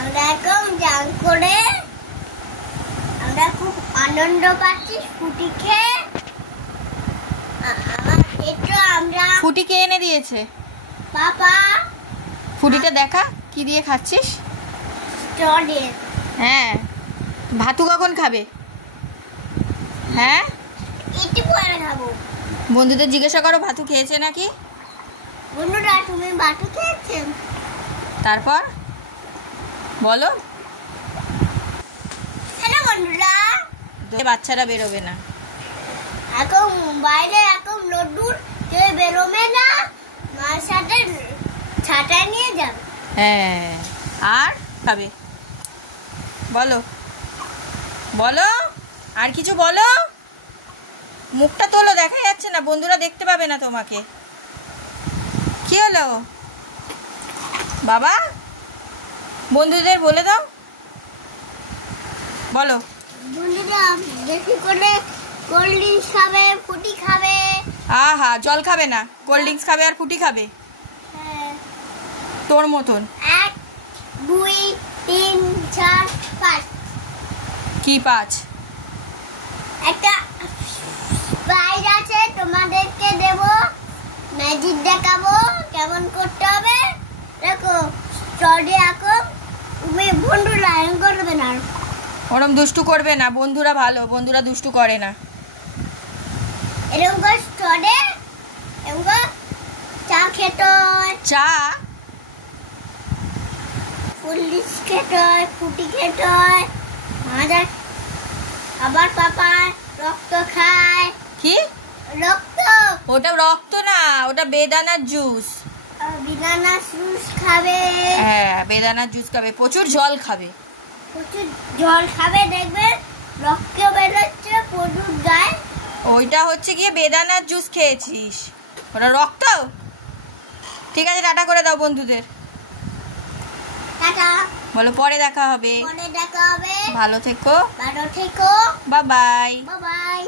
আমরা এখন জাং করে আমরা খুব আনন্দ পাচ্ছি ফুটি খেয়ে। আমার এটা আমরা ফুটি কে এনে দিয়েছে? পাপা। ফুটিটা দেখা কি দিয়ে খাচ্ছিস? স্ট্রডে। হ্যাঁ, ভাতু কখন খাবে? হ্যাঁ, একটু পরে খাবো। বন্ধুদের জিজ্ঞাসা করো ভাতু খেয়েছে নাকি। বন্ধুরা তুমি বাটু খেয়েছেন? তারপর বলো। হ্যালো বন্ধুরা, বাচ্চারা বেরোবে না এখন বাইরে এখন লড্ডুর কেউ বেরোবে না, মার সাথে ছাতা নিয়ে যাবে। হ্যাঁ, আর খাবে বলো বলো, আর কিছু বলো। মুখটা তোলো, দেখা যাচ্ছে না, বন্ধুরা দেখতে পাবে না তোমাকে। কি হলো বাবা? বন্ধুদের বলে দাও, বলো। বন্ধুরা বেশি করে কোল্ড ড্রিঙ্কস খাবে, ফুটি খাবে। আহা, জল খাবে না, কোল্ড ড্রিঙ্কস খাবে আর ফুটি খাবে তোর মতন। 1 2 3 4 5। কি 5? একটা প্রাইজ আছে, তোমাদেরকে দেব, ম্যাজিক দেখাবো কেমন করতে হবে। দেখো স্টডে আঁকো, তুমি বন্ধুরা এরকম করবে না, ওরম দুষ্টু করবে না, বন্ধুরা ভালো, বন্ধুরা দুষ্টু করে না। এরকম করে স্টডে এরকম করে চা খেতে হয়, চা পুলিশ খেতে হয়, ফুটি খেতে হয়, মাঝে আবার পাপা রক্ত খায়। কি রক্ত? ওটা রক্ত না, ওটা বেদানার জুস। বিনানা জুস খাবে। হ্যাঁ, বেদানার জুস খাবে, প্রচুর জল খাবে। প্রচুর জল খাবে, দেখবে রক্ত বেরোচ্ছে প্রচুর গায়ে। ওইটা হচ্ছে গিয়ে বেদানার জুস খেয়েছিস, ওটা রক্ত। ঠিক আছে, টাটা করে দাও বন্ধুদের। টাটা। বলো পরে দেখা হবে। পরে দেখা হবে। ভালো থেকো। ভালো থেকো। Bye bye. Bye bye.